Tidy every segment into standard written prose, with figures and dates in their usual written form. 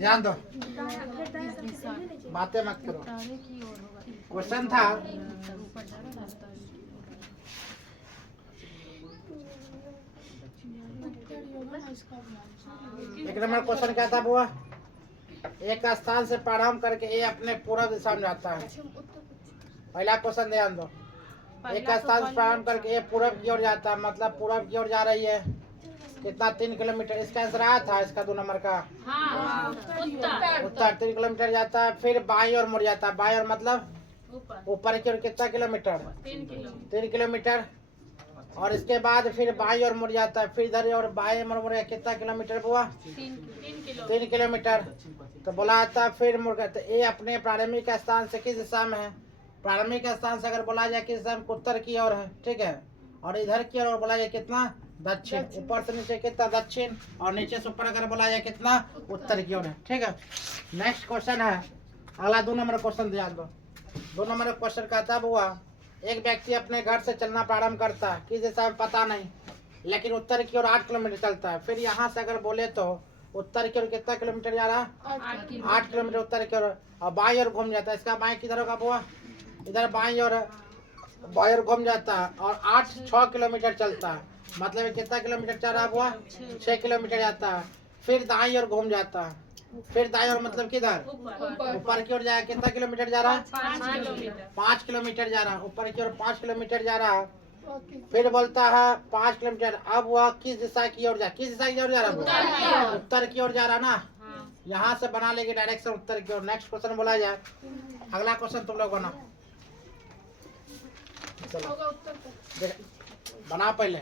ध्यान दो, बातें मत करो। क्वेश्चन था एक नंबर क्वेश्चन क्या था बुआ? एक स्थान से प्रारंभ करके ए अपने पूर्व दिशा में जाता है। पहला क्वेश्चन ध्यान दो, एक स्थान से प्रारंभ करके ए पूर्व की ओर जाता है, मतलब पूर्व की ओर जा रही है। कितना? 3 किलोमीटर। इसका आंसर आया था इसका 2 नंबर का। उत्तर 3 किलोमीटर जाता है। फिर बाईं ओर मुड़ जाता है। बाईं ओर मतलब ऊपर की ओर कितना किलोमीटर? 3 किलोमीटर। और इसके बाद फिर बाईं ओर मुड़ जाता है। फिर इधर और बाईं ओर मुड़ कितना किलोमीटर हुआ? 3 किलोमीटर। तो बोला जाता है फिर मुड़ गए। ए अपने प्रारंभिक स्थान से किस दिशा में है? प्रारंभिक स्थान से अगर बोला जाए किस दिशा में? उत्तर की ओर है, ठीक है। और इधर की ओर बोला जाए कितना? दक्षिण। ऊपर से नीचे कितना? दक्षिण। और नीचे से ऊपर अगर बोला जाए कितना? उत्तर की ओर है, ठीक है। नेक्स्ट क्वेश्चन है अगला 2 नंबर क्वेश्चन ध्यान दो। 2 नंबर क्वेश्चन का तब हुआ, एक व्यक्ति अपने घर से चलना प्रारंभ करता है, किस दिशा में पता नहीं, लेकिन उत्तर की ओर 8 किलोमीटर चलता है। फिर यहाँ से अगर बोले तो उत्तर की ओर कितना किलोमीटर जा रहा? 8 किलोमीटर उत्तर की ओर। और बाईं ओर घूम जाता है। इसका बाईं किधर होगा बुआ? इधर बाईं ओर घूम जाता है और 6 किलोमीटर चलता है। मतलब कितना किलोमीटर चल रहा हुआ? 6 किलोमीटर जाता है। फिर दाईं ओर घूम जाता है। फिर दाईं ओर मतलब किधर? ऊपर की ओर जाएगा। कितना किलोमीटर जा रहा? 5 किलोमीटर जा रहा है। ऊपर की ओर 5 किलोमीटर जा रहा है। फिर बोलता है 5 किलोमीटर। अब वह किस दिशा की ओर जा? किस दिशा की ओर जा रहा? उत्तर की ओर जा रहा ना। यहाँ से बना लेगी डायरेक्शन उत्तर की ओर। नेक्स्ट क्वेश्चन बोला जाए। अगला क्वेश्चन तुम लोग बना, बना पहले।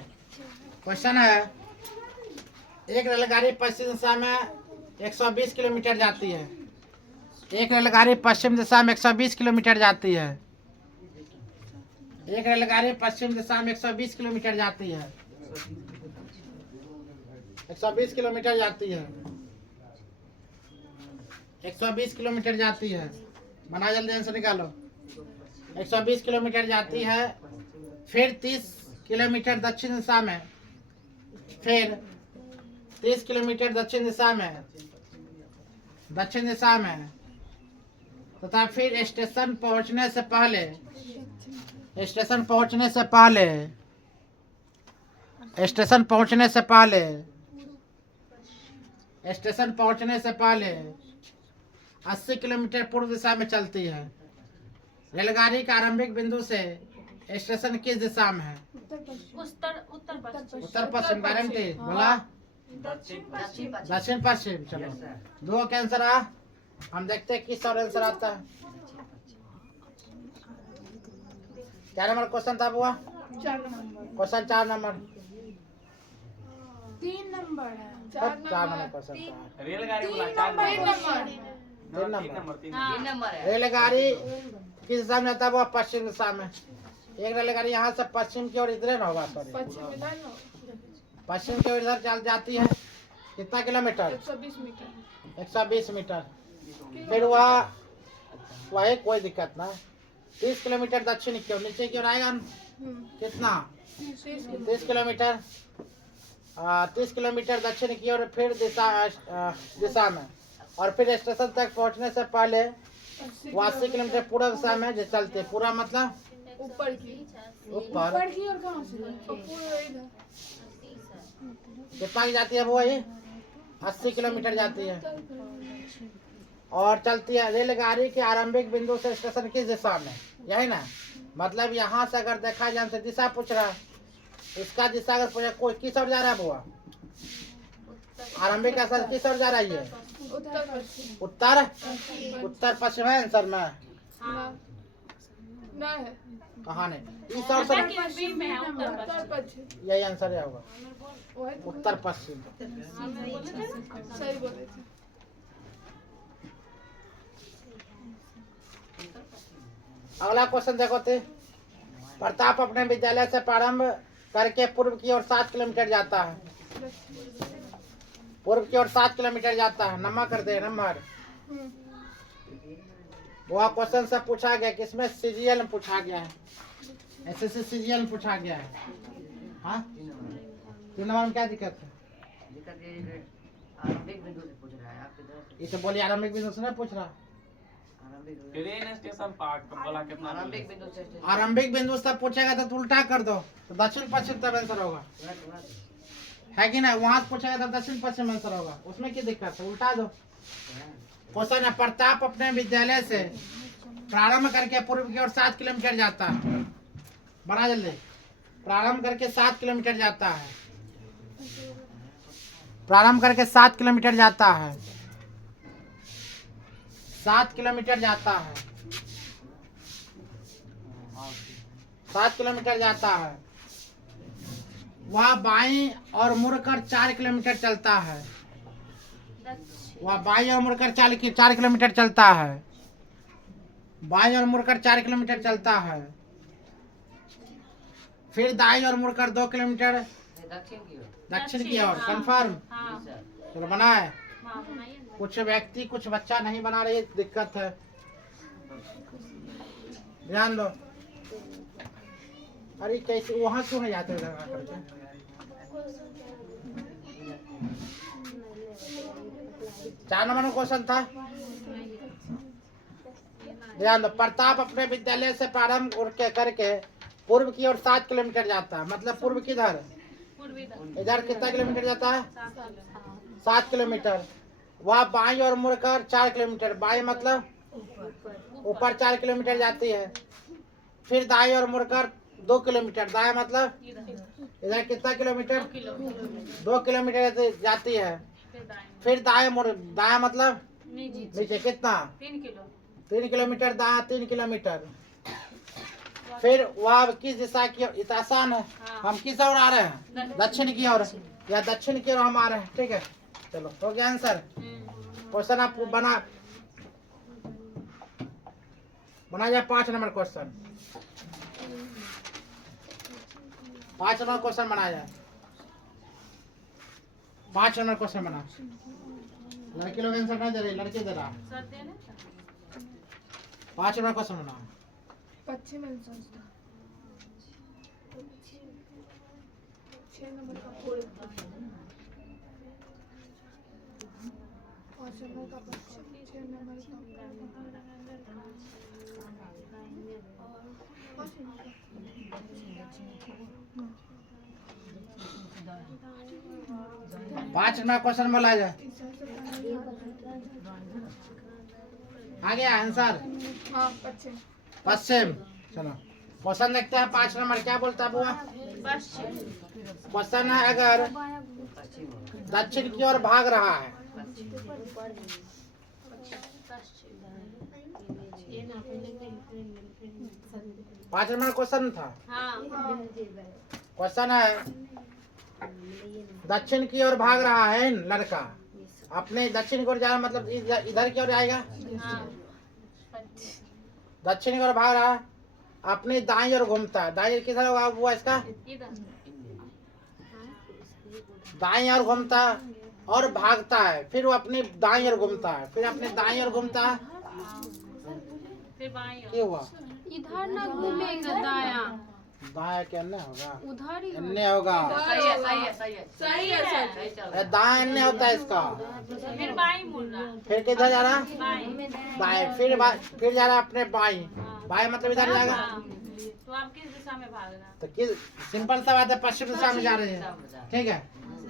क्वेश्चन है, एक रेलगाड़ी पश्चिम दिशा में 120 किलोमीटर जाती है। एक रेलगाड़ी पश्चिम दिशा में 120 किलोमीटर जाती है। एक रेलगाड़ी पश्चिम दिशा में 120 किलोमीटर जाती है। 120 किलोमीटर जाती है। 120 किलोमीटर जाती है। बना जल्दी आंसर निकालो। 120 किलोमीटर जाती है। फिर 30 किलोमीटर दक्षिण दिशा में। फिर 30 किलोमीटर दक्षिण दिशा में तथा फिर स्टेशन पहुंचने से पहले स्टेशन पहुंचने से पहले 80 किलोमीटर पूर्व दिशा में चलती है। रेलगाड़ी का आरंभिक बिंदु से स्टेशन किस दिशा में है? उत्तर पश्चिम। गारंटी बोला? दक्षिण पश्चिम। चलो 2 का आंसर आ। हम देखते हैं किस और आंसर आता है। क्या नंबर क्वेश्चन था बुआ? 4 नंबर। Question 4 number. 3 नंबर है। 4 नंबर क्वेश्चन था। रेलगाड़ी बोला 3 नंबर। रेलगाड़ी किस दिशा में जाता है? वो पश्चिम दिशा में। एक रेलगाड़ी यहाँ से पश्चिम की ओर इधर ना होगा, सॉरी पश्चिम की ओर इधर चल जाती है। कितना किलोमीटर? 120 मीटर। फिर वही कोई दिक्कत ना। 30 किलोमीटर दक्षिण की ओर, नीचे की ओर आएगा कितना? 30 किलोमीटर। 30 किलोमीटर दक्षिण की ओर। फिर दिशा में। और फिर स्टेशन तक पहुंचने से पहले 80 किलोमीटर पूर्व दिशा में जो चलते। पूरा मतलब ऊपर की ओर कहाँ से? कितना की जाती है वो? ये 80 किलोमीटर जाती है और चलती है। रेलगाड़ी के आरंभिक बिंदु से स्टेशन किस दिशा में? यही ना। मतलब यहाँ से अगर देखा जाए तो दिशा पूछ रहा है। इसका दिशा अगर पूछा कोई किस ओर जा रहा है बुआ? आरंभिक का सर किस ओर जा रहा है? ये उत्तर पश्चिम है आंसर में। कहाँ नहीं? इस ओर से यही आंसर है होगा, उत्तर पश्चिम। सही बोले थे। अगला क्वेश्चन देखो थे। प्रताप अपने विद्यालय से प्रारंभ करके पूर्व की ओर 7 किलोमीटर जाता है। पूर्व की ओर 7 किलोमीटर जाता है। नंबर कर दे नंबर। वह क्वेश्चन से पूछा गया कि इसमें सीरियल में पूछा गया है। एसएससी सीरियल में पूछा गया है। हाँ 3 नंबर में क्या दिक्कत है? आरंभिक बिंदु से पूछ रहा है। आप ये तो बोली आरंभिक बिंदु से ना पूछ रहा। ट्रेन स्टेशन पार्क बोला कितना आरंभिक बिंदु से पूछेगा तो उल्टा कर दो, तो दक्षिण पश्चिम तब आंसर होगा, है कि ना। वहां से पूछेगा तो दक्षिण पश्चिम आंसर होगा, उसमें क्या दिक्कत है, उल्टा दो। क्वेश्चन है, प्रताप अपने विद्यालय से प्रारंभ करके पूर्व की ओर 7 किलोमीटर जाता है। बड़ा जल्दी, प्रारंभ करके 7 किलोमीटर जाता है, प्रारंभ करके 7 किलोमीटर जाता है, 7 किलोमीटर जाता है, 7 किलोमीटर जाता है। वह बाईं और मुड़कर 4 किलोमीटर चलता है, वह बाईं और मुड़कर 4 किलोमीटर चलता है, बाईं और मुड़कर 4 किलोमीटर चलता है। फिर दाईं और मुड़कर 2 किलोमीटर दक्षिण की ओर। कंफर्म? चलो बनाए। कुछ व्यक्ति कुछ बच्चा नहीं बना रही, दिक्कत है, ध्यान दो। अरे कैसे वहां क्यों नहीं जाते इधर करके? चार नंबर क्वेश्चन था, ध्यान दो। प्रताप अपने विद्यालय से प्रारंभ करके पूर्व की ओर 7 किलोमीटर जाता है, मतलब पूर्व किधर, इधर कितना किलोमीटर जाता है, 7 किलोमीटर। वह बाईं और मुड़कर 4 किलोमीटर, बाईं मतलब ऊपर 4 किलोमीटर जाती है। फिर दाईं और मुड़कर 2 किलोमीटर, दाएं मतलब इधर कितना किलोमीटर, 2 किलोमीटर जाती है। फिर दाएं मतलब नीचे कितना, 3 किलोमीटर, दाएं 3 किलोमीटर। फिर वह किस दिशा की ओर, इतना आसान है। हम किस ओर आ रहे हैं, दक्षिण की ओर, या दक्षिण की ओर हम आ रहे हैं, ठीक है। चलो हो गया आंसर। क्वेश्चन आप बना जाए 5 नंबर क्वेश्चन, 5 नंबर क्वेश्चन बनाया जाए, 5 नंबर क्वेश्चन बना। लड़के लोग आंसर नहीं दे रहे, लड़के दे रहा। 5 नंबर क्वेश्चन बना। पश्चिम आंसर 6 नंबर का पूर्व, 5 नंबर का पश्चिम, 6 नंबर का 5 नंबर क्वेश्चन बोला जाए, आ गया आंसर। हाँ पश्चिम। पश्चिम। चलो क्वेश्चन देखते हैं 5 नंबर क्या बोलता है बुआ। क्वेश्चन है, अगर दक्षिण की ओर भाग रहा है, 5 नंबर क्वेश्चन था। क्वेश्चन है, दक्षिण की ओर भाग रहा है लड़का, अपने दक्षिण की ओर जा रहा मतलब इधर की ओर आएगा, दक्षिण की ओर भाग रहा है, अपनी दाईं ओर घूमता है, दाईं किधर होगा हुआ इसका, दाईं ओर घूमता है और भागता है, फिर वो अपनी दाईं ओर घूमता है, फिर अपने दाईं ओर घूमता है, क्या हुआ, इधर ना घूमेगा, दाया दाया क्या अन्य होगा, उधर ही अन्य होगा, सही है। दाया अन्य होता है इसका। फिर बाई मुड़ रहा, फिर किधर जा रहा, बाई, फिर जा रहा अपने बाई, बाई मतलब इधर जाएगा। तो आप किस दिशा में भाग रहा? तो किस, सिंपल सा बात है, पश्चिम दिशा में जा रहे हैं, ठीक है।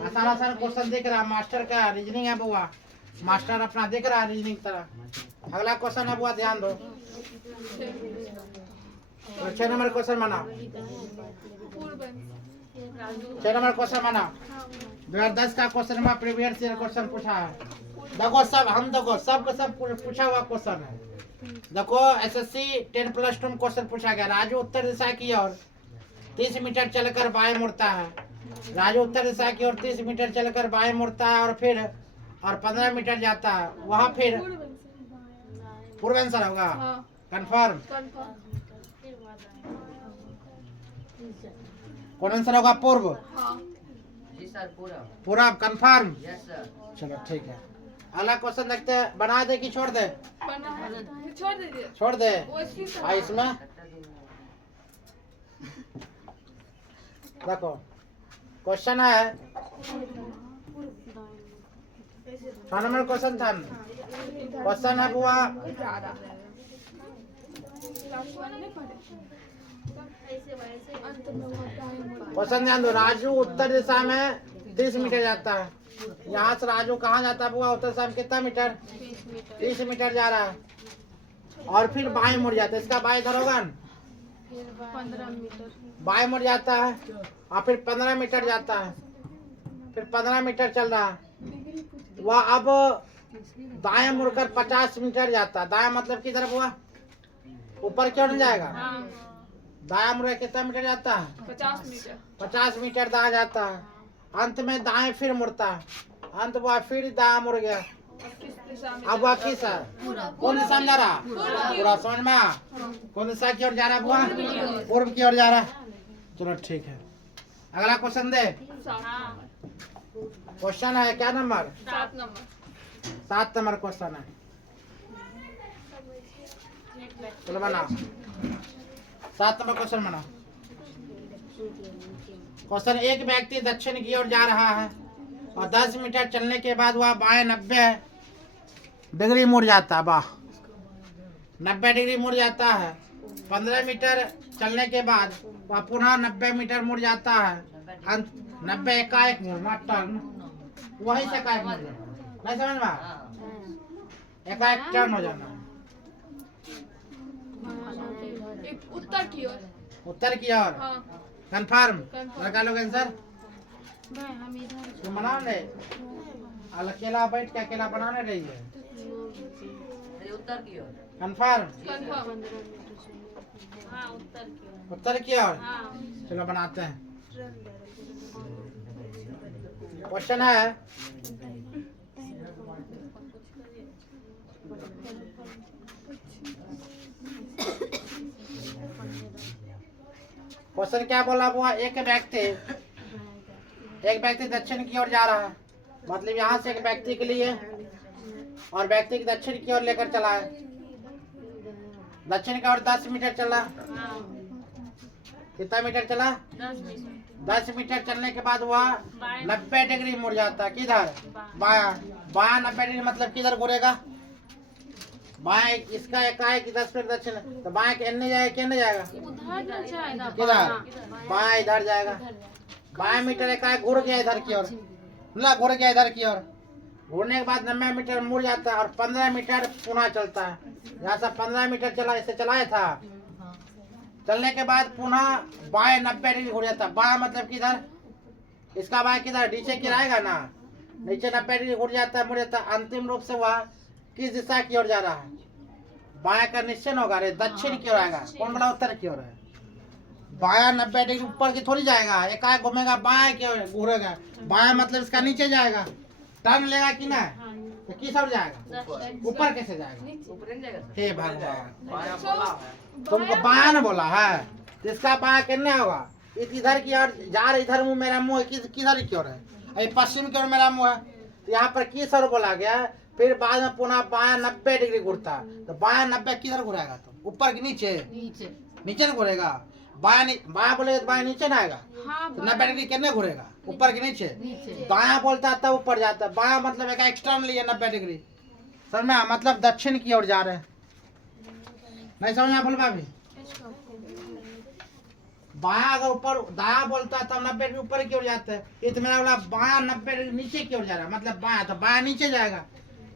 आसान आसान क्वेश्चन दिख रहा है, मास्टर का रीजनिंग है बुआ, मास्टर अपना दिख रहा है रीजनिंग तरह। अगला क्वेश्चन है बुआ, ध्यान दो। 6 नंबर क्वेश्चन बना, 6 नंबर क्वेश्चन बना। 2010 का क्वेश्चन में प्रीवियस ईयर क्वेश्चन पूछा है। देखो सब हम देखो सबको सब पूछा हुआ क्वेश्चन है। देखो एसएससी 10+2 क्वेश्चन पूछा गया। राजू उत्तर दिशा की ओर 30 मीटर चलकर बाएं मुड़ता है, राजू उत्तर दिशा की ओर 30 मीटर चलकर बाएं मुड़ता है और फिर 15 मीटर जाता है, वहाँ फिर पूर्व आंसर होगा। कंफर्म? कौन आंसर होगा? पूर्व। पूरा कंफर्म? चलो ठीक है। अगला क्वेश्चन देखते हैं, बना दे कि छोड़ दे? छोड़ दीजिए। छोड़ दे। वो इसमें देखो क्वेश्चन है, 6 नंबर क्वेश्चन था। क्वेश्चन है बुआ, क्वेश्चन ध्यान दो। राजू उत्तर दिशा में 30 मीटर जाता है। यहाँ से राजू कहाँ जाता है बुआ? उत्तर दिशा में कितना मीटर? 30 मीटर जा रहा है। और फिर बाएं मुड़ जाता है। इसका बाएं इधर होगा न? 15 मीटर। बाएं मुड़ जाता है और फिर 15 मीटर जाता है। फिर 15 मीटर चल रहा है। वह अब दाएं मुड़कर 50 मीटर जाता है। दाएं मतलब किधर बुआ? ऊपर क्यों नहीं जाएगा? दाएं मुड़ कितना मीटर जाता है? 50 मीटर। 50 मीटर दाएं जाता है। अंत में दाएं फिर मुड़ता है। अंत वह फिर दाएं मुड़ गया। किस दिशा में? अब वह किस है? कौन दिशा में जा रहा? पूरा समझ में आया? कौन दिशा की ओर जा रहा बुआ? पूर्व की ओर जा रहा। चलो ठीक है। अगला क्वेश्चन दे। क्वेश्चन है क्या नंबर? 7 नंबर। 7 नंबर क्वेश्चन है। चलो बनाओ 7 नंबर क्वेश्चन बनाओ। क्वेश्चन, एक व्यक्ति दक्षिण की ओर जा रहा है और 10 मीटर चलने के बाद वह बाएं 90 डिग्री मुड़ जाता है। वाह, 90 डिग्री मुड़ जाता है। 15 मीटर चलने के बाद वह पुनः 90 मीटर मुड़ जाता है। 90 एकाएक मुड़ना, टर्न, वहीं से एकाएक मुड़ जाना। नहीं समझ में आया? एकाएक टर्न हो जाना। एक उत्तर की ओर। उत्तर की ओर हाँ। कंफर्म? Confirm। लगा लो आंसर। हम इधर तुम बना ले, अकेला बैठ के अकेला बनाने रही है। उत्तर की ओर। कंफर्म? कंफर्म। हाँ उत्तर की ओर। उत्तर की ओर। हाँ चलो बनाते हैं। क्वेश्चन है, क्वेश्चन क्या बोला हुआ? एक व्यक्ति दक्षिण की ओर जा रहा है। मतलब यहाँ से एक व्यक्ति के लिए और व्यक्ति के दक्षिण की ओर लेकर चला है। दक्षिण की ओर 10 मीटर चला। कितना मीटर चला? 10 मीटर। 10 मीटर चलने के बाद वह 90 डिग्री मुड़ जाता है। किधर? बाया। बाया 90 डिग्री मतलब किधर घूरेगा? बाया। इसका एकाएक 10 मीटर दक्षिण, तो बाया के एने जाएगा कि एने जाएगा? उधर जाएगा। किधर? बाया इधर जाएगा। बाया मीटर एकाएक घूर गया इधर की ओर, ना घूर गया इधर की ओर। घूरने के बाद 90 मीटर मुड़ जाता है और 15 मीटर पुनः चलता है। यहाँ से 15 मीटर चला, इसे चलाया था। चलने के बाद पुनः बाएं 90 डिग्री घूर जाता है। बाएं मतलब किधर? इसका बाएं किधर? नीचे गिराएगा ना, नीचे 90 डिग्री घूर जाता है, मुड़ जाता है। अंतिम रूप से वह किस दिशा की ओर जा रहा है? बाएं का निश्चय होगा रे, दक्षिण की ओर आएगा। कौन बोला उत्तर की ओर है? बाया 90 डिग्री ऊपर की थोड़ी जाएगा, एकाएक घूमेगा बाएं की ओर घूरेगा। बाया मतलब इसका नीचे जाएगा, टर्न लेगा कि ना, तो किस ओर जाएगा? ऊपर कैसे जाएगा? ऊपर नहीं जाएगा। हे भगवान, बाया बोला है। तुमको बाया न बोला है, तो इसका बाया कितना होगा? इधर की ओर जा रहा, इधर मुंह मेरा मुंह किधर की ओर है? अरे पश्चिम की ओर मेरा मुंह है, तो यहाँ पर किस ओर बोला गया? फिर बाद में पुनः बाया 90 डिग्री घूरता है। तो बाया 90 किधर घुराएगा? तो ऊपर की नीचे? नीचे न घूरेगा। बाया बोलेगा तो बाया नीचे ना आएगा। तो 90 डिग्री कितने घूरेगा? ऊपर की नीचे? दाया बोलता है तब ऊपर जाता है। बाया मतलब एक एक्सटर्नली है 90 डिग्री। समझ में? मतलब दक्षिण की ओर जा रहे हैं। नहीं समझ में बोल भाभी? बाया अगर ऊपर दाया बोलता है तब 90 डिग्री ऊपर की ओर जाते हैं। ये तो मेरा बोला बाया 90 डिग्री नीचे की ओर जा रहा है, मतलब बाया, तो बाया नीचे जाएगा।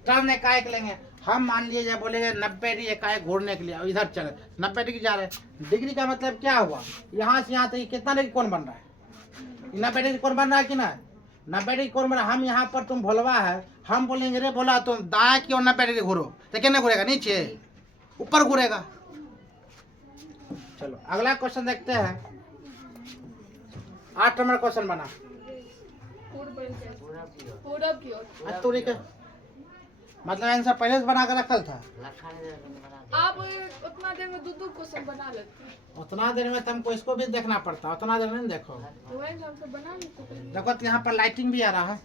टर्न एकाएक लेंगे हम, मान लीजिए जब बोलेंगे 90 डिग्री एकाएक घूरने के लिए, इधर चले 90 डिग्री जा रहे हैं। डिग्री का मतलब क्या हुआ? यहाँ से यहाँ तक कितना डिग्री कोण बन रहा है? 90 डिग्री कोण बन रहा है कि ना? 90 डिग्री कोण बन रहा है। हम यहाँ पर तुम भोलवा है, हम बोलेंगे रे बोला तुम दाया की ओर 90 डिग्री घूरो, तो कितना घूरेगा? नीचे, ऊपर घूरेगा। चलो अगला क्वेश्चन देखते हैं। 8 नंबर क्वेश्चन बना। पूरब की ओर। अतुरी के मतलब आंसर पहले से बना कर रखल था। आप उतना देर में दो क्वेश्चन बना लेते हैं। उतना देर में तुमको इसको भी देखना पड़ता, उतना देर में नहीं देखो। तो वही हम सब बना लेते हैं। देखो तो यहाँ पर लाइटिंग भी आ रहा है।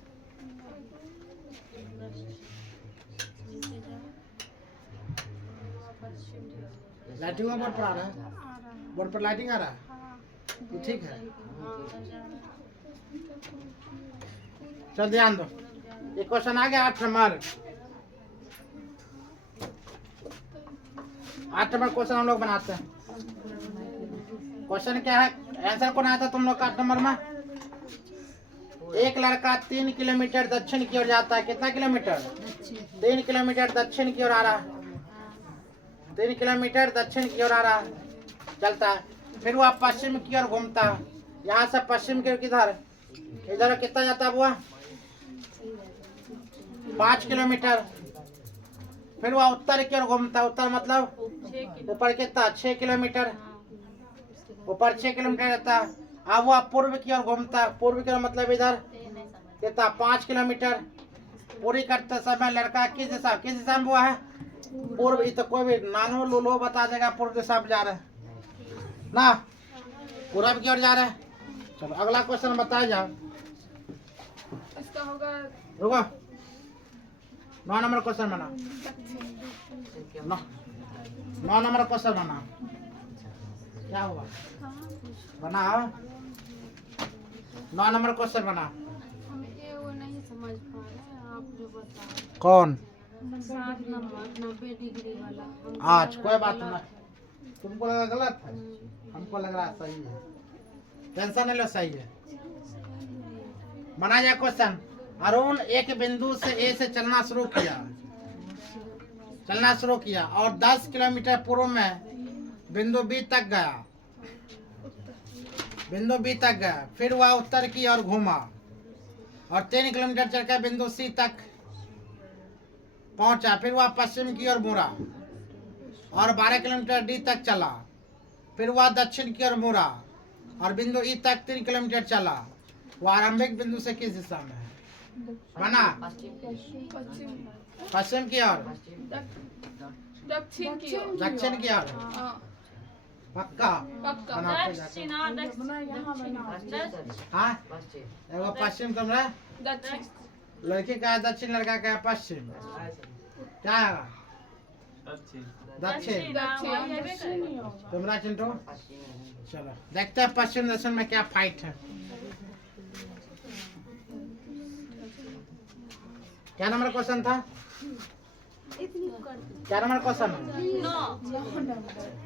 लाइटिंग बोर्ड पर आ रहा है, बोर्ड पर लाइटिंग आ रहा है, ये ठीक है। चल ध्यान दो। ये क्वेश्चन आ गया 8 नंबर। 8 नंबर क्वेश्चन हम लोग बनाते हैं। क्वेश्चन क्या है, आंसर कौन आया था तुम लोग का 8 नंबर में? एक लड़का 3 किलोमीटर दक्षिण की ओर जाता है। कितना किलोमीटर? 3 किलोमीटर दक्षिण की ओर आ रहा है। 3 किलोमीटर दक्षिण की ओर आ रहा है, चलता है। फिर वह पश्चिम की ओर घूमता है। यहाँ से पश्चिम की ओर किधर? इधर कितना जाता है वह? 5 किलोमीटर। फिर वह उत्तर की ओर घूमता है। उत्तर मतलब ऊपर कितना? 6 किलोमीटर। ऊपर 6 किलोमीटर रहता है। अब वह पूर्व की ओर घूमता है। पूर्व की ओर मतलब इधर कितना? 5 किलोमीटर। पूरी करते समय लड़का किस दिशा में हुआ है? पूर्व। तो कोई भी नानो लूलो बता देगा पूर्व दिशा में जा रहे हैं ना, पूर्व की ओर जा रहे हैं। चलो अगला क्वेश्चन बताया जाओ। इसका होगा रुको, 9 नंबर क्वेश्चन बना। 9 नंबर क्वेश्चन बना। क्या हुआ? बना 9 नंबर क्वेश्चन बना। हम ये वो नहीं समझ पा रहे हैं, आप जो बता रहे हैं। कौन? 7 नंबर 90 डिग्री वाला। आज कोई बात नहीं, तुमको लगा गलत है, हमको लग रहा है सही है। टेंशन नहीं लो, सही है। बना जाए क्वेश्चन। अरुण एक बिंदु से ए से चलना शुरू किया और 10 किलोमीटर पूर्व में बिंदु बी तक गया। फिर वह उत्तर की ओर घूमा और 3 किलोमीटर चलकर बिंदु सी तक पहुंचा। फिर वह पश्चिम की ओर मुड़ा और 12 किलोमीटर डी तक चला। फिर वह दक्षिण की ओर मुड़ा और बिंदु ई तक 3 किलोमीटर चला। वह आरंभिक बिंदु से किस दिशा में है? बना पश्चिम की ओर, दक्षिण की ओर। दक्षिण की ओर। हाँ, पक्का पक्का। बनाते जाते। हाँ, एगो पश्चिम तुमरा दक्षिण। लड़की का है दक्षिण, लड़का का है पश्चिम। क्या है? दक्षिण। तुमरा चिंटू। चलो देखते हैं पश्चिम दक्षिण में क्या फाइट है। क्या नंबर क्वेश्चन था? क्या नंबर क्वेश्चन?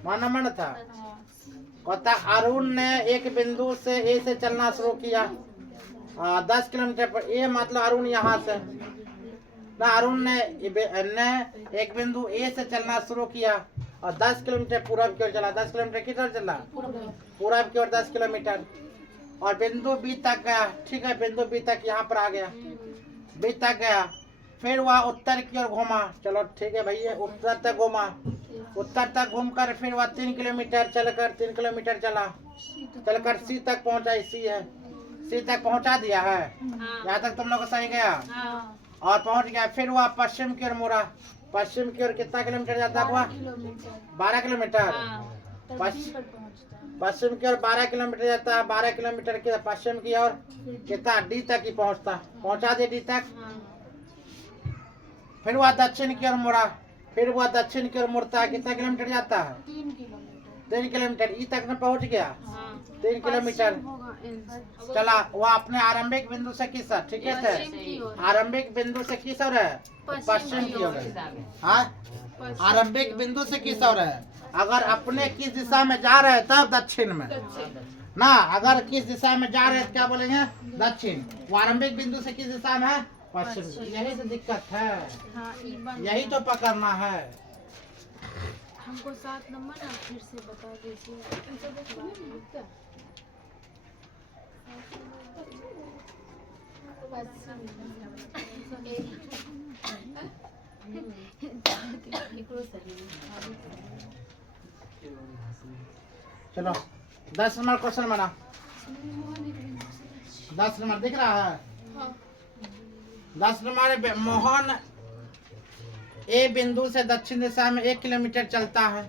9 नंबर था। कहता अरुण ने एक बिंदु से ए से चलना शुरू किया 10 किलोमीटर पर। ए मतलब अरुण यहाँ से ना, अरुण ने एक बिंदु ए से चलना शुरू किया और 10 किलोमीटर पूरब की ओर चला। 10 किलोमीटर किधर चला? पूरब की ओर 10 किलोमीटर और बिंदु बी तक गया। ठीक है, बिंदु बी तक यहाँ पर आ गया, बी तक गया। फिर वह उत्तर की ओर घूमा। चलो ठीक है भैया, उत्तर तक घूमा। उत्तर तक घूमकर फिर वह 3 किलोमीटर चलकर 3 किलोमीटर चलकर सी तक पहुंचा। सी है, सी तक पहुंचा दिया है। यहाँ तक तुम लोग को सही गया और पहुंच गया। फिर वह पश्चिम की ओर मुड़ा। पश्चिम की ओर कितना किलोमीटर जाता हुआ? 12 किलोमीटर। पश्चिम की ओर 12 किलोमीटर जाता है। 12 किलोमीटर के पश्चिम की ओर कितना? डी तक ही पहुंचा दे, डी तक। फिर वह दक्षिण की ओर मुड़ा। फिर वह दक्षिण की ओर मुड़ता है। कितना किलोमीटर जाता है? 3 किलोमीटर। ई तक में पहुंच गया। 3 किलोमीटर चला। वह अपने आरंभिक बिंदु से किस ओर? ठीक है, आरंभिक बिंदु से किस ओर है? पश्चिम की ओर है। हाँ, आरंभिक बिंदु से किस ओर है? अगर अपने किस दिशा में जा रहे हैं तब दक्षिण में ना, अगर किस दिशा में जा रहे हैं क्या बोलेंगे? दक्षिण। वो आरंभिक बिंदु से किस दिशा में है? पश्चिम। यही तो दिक्कत है, यही तो पकड़ना है। हमको 7 नंबर ना फिर से बता दीजिए। चलो 10 नंबर क्वेश्चन बना। 10 नंबर दिख रहा है? 10 नंबर। मोहन ए बिंदु से दक्षिण दिशा में 1 किलोमीटर चलता है।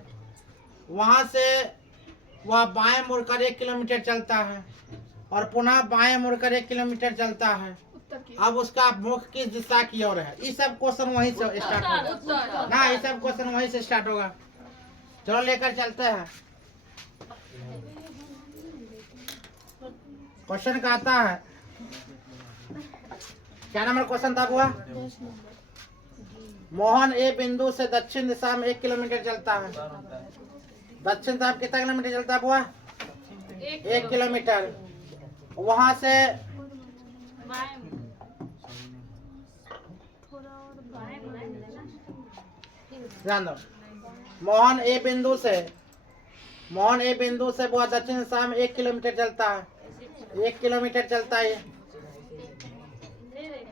वहां से वह बाएं मुड़कर 1 किलोमीटर चलता है और पुनः बाएं मुड़कर 1 किलोमीटर चलता है। अब उसका मुख किस दिशा की ओर है? ये सब क्वेश्चन वहीं से स्टार्ट होगा ना, ये सब क्वेश्चन वहीं से स्टार्ट होगा। चलो लेकर चलते हैं। क्वेश्चन कहता है क्या नंबर क्वेश्चन था बुआ? मोहन ए बिंदु से दक्षिण दिशा में 1 किलोमीटर चलता है। दक्षिण तरफ कितना किलोमीटर चलता है बुआ? 1 किलोमीटर। वहां से ध्यान दो। मोहन ए बिंदु से बुआ दक्षिण दिशा में 1 किलोमीटर चलता है। 1 किलोमीटर चलता है।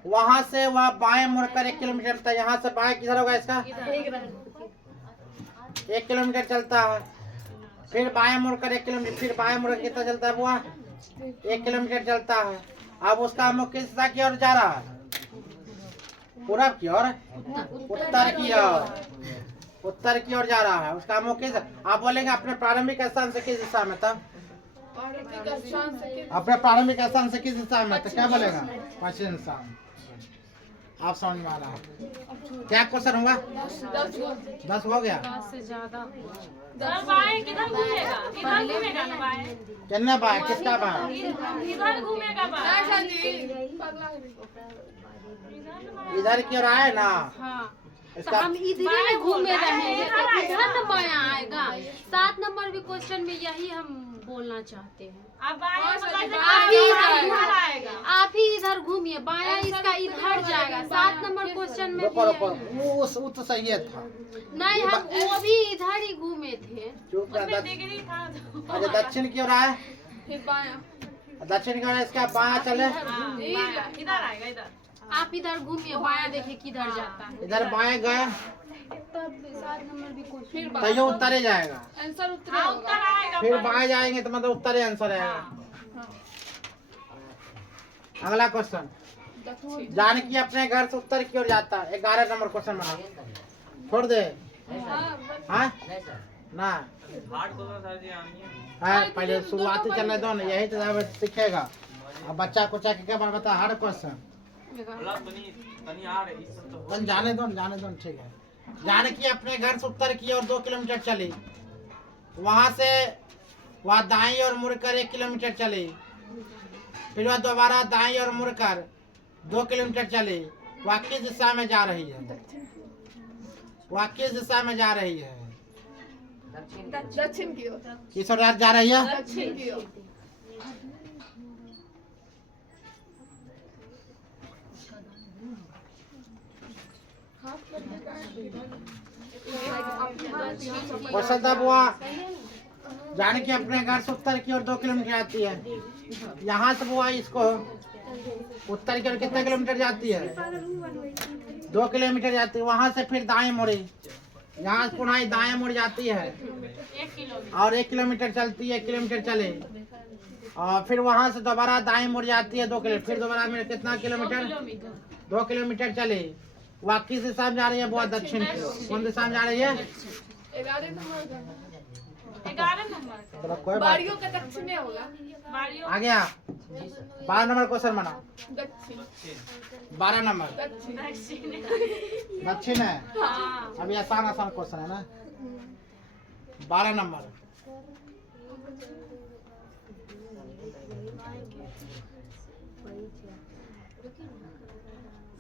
वहां से वह बाएं मुड़कर 1 किलोमीटर चलता है। यहाँ से बाएं किधर होगा इसका? 1 किलोमीटर चलता है। फिर बाएं मुड़कर 1 किलोमीटर, फिर बाएं मुड़कर कितना चलता है बुआ? 1 किलोमीटर चलता है। अब उसका मुख किस दिशा की ओर जा रहा है? पूरब की ओर, उत्तर की ओर, उत्तर की ओर जा रहा है। उसका मुख किस, आप बोलेंगे अपने प्रारंभिक स्थान से किस दिशा में था? अपने प्रारंभिक स्थान से किस दिशा में? तो क्या बोलेगा? पश्चिम दिशा। आप समझ में आ रहा है? क्या क्वेश्चन होगा? 10 हो गया। 10 से ज्यादा। किधर घूमेगा? किधर घूमेगा ना बाएं? कितना बाएं? किसका बाएं? किधर घूमेगा बाएं? इधर की ओर आए ना। हाँ, तो इसका हम इधर में घूमे रहेंगे तो इधर न बायां आएगा। 7 नंबर भी क्वेश्चन में यही हम बोलना चाहते हैं। अब बाएं मतलब इधर आएगा। आप ही इधर घूमिए, बायां इसका इधर जाएगा। 7 नंबर क्वेश्चन में रुको भी रुको, यही। वो तो सही है था। नहीं, हम वो भी इधर ही घूमे थे। चुप रह। डिग्री था अच्छा, दक्षिण की ओर आए। फिर बायां। दक्षिण की ओर इसका बायां चले। इधर आएगा इधर। आप इधर घूमिए, बायां देखिए किधर जाता है। इधर बाएं गए तब 7 नंबर भी क्वेश्चन। तो ये उत्तर ही जाएगा। आंसर उत्तर हाँ होगा। उत्तर आएगा। फिर बाएं जाएंगे तो मतलब उत्तर ही आंसर आएगा। अगला क्वेश्चन। दक्षिण। जानकी अपने घर से उत्तर की ओर जाता है। 11 नंबर क्वेश्चन बना। छोड़ दे। हाँ ना, हार्ड क्वेश्चन सर जी आनी है पहले शुरुआती चलने दो ना, यही तो सीखेगा। अब बच्चा को क्या बार बता। हार्ड क्वेश्चन मतलब तनी आ रही इस सब तो जाने दो ठीक है। जानकी अपने घर से उत्तर की ओर 2 किलोमीटर चली। वहां से वह दाईं ओर मुड़कर 1 किलोमीटर चली। फिर वह दोबारा दाईं ओर मुड़कर 2 किलोमीटर चली। वह किस दिशा में जा रही है? वह किस दिशा में जा रही है? दक्षिण की ओर। किस ओर जा रही है? दक्षिण की ओर। क्वेश्चन था बुआ। जानकी अपने घर से उत्तर की ओर 2 किलोमीटर जाती है। यहाँ से बुआ इसको उत्तर की ओर कितने किलोमीटर जाती है? 2 किलोमीटर जाती है। वहां से फिर दाएं मुड़ी, यहाँ से पुनः दाएं मुड़ जाती है और 1 किलोमीटर चलती है। 1 किलोमीटर चले और फिर वहां से दोबारा दाएं मुड़ जाती है 2 किलोमीटर। फिर दोबारा कितना किलोमीटर? 2 किलोमीटर चले। वह किस दिशा में जा रही है बुआ? दक्षिण की ओर। कौन दिशा में जा रही है? 11 नंबर। 11 नंबर। चलो कोई बात बाड़ियों का दक्षिण में होगा। बाड़ियों आ गया। 12 नंबर क्वेश्चन बना। दक्षिण। 12 नंबर दक्षिण। दक्षिण है। हाँ। अभी आसान क्वेश्चन है ना। 12 नंबर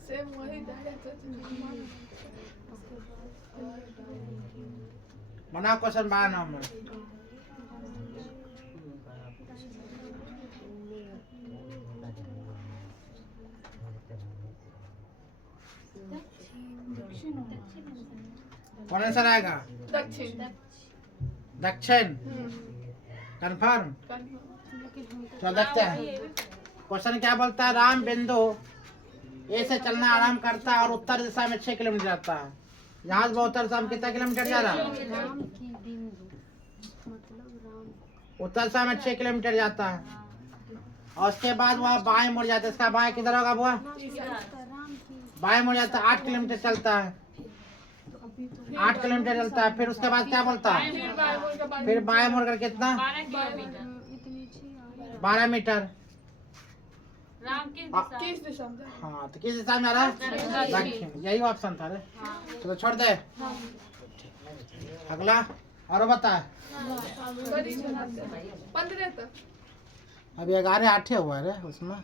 सेम वही बना क्वेश्चन 12 नंबर। कौन आंसर आएगा? दक्षिण। दक्षिण कंफर्म। तो देखते हैं क्वेश्चन क्या बोलता है। राम बिंदु ए से चलना आराम करता है और उत्तर दिशा में 6 किलोमीटर जाता है। यहाँ से उत्तर दिशा में कितना किलोमीटर जा रहा है? राम की बिंदु मतलब राम। उत्तर दिशा में 6 किलोमीटर जाता है और उसके बाद वह बाएं मुड़ जाता है। इसका बाएं किधर होगा बुआ? बाएं मुड़ जाता है। 8 किलोमीटर चलता है। 8 किलोमीटर चलता है। फिर उसके बाद क्या बोलता है? फिर बाएं मुड़ कर कितना? 12 किलोमीटर। 12 मीटर। राम किस किस दिशा में? हाँ तो किस दिशा में आ रहा है? दक्षिण। यही ऑप्शन था रे। चलो छोड़ दे। अगला और बता। 15 तक। अभी 11 8 हुआ है रे उसमें।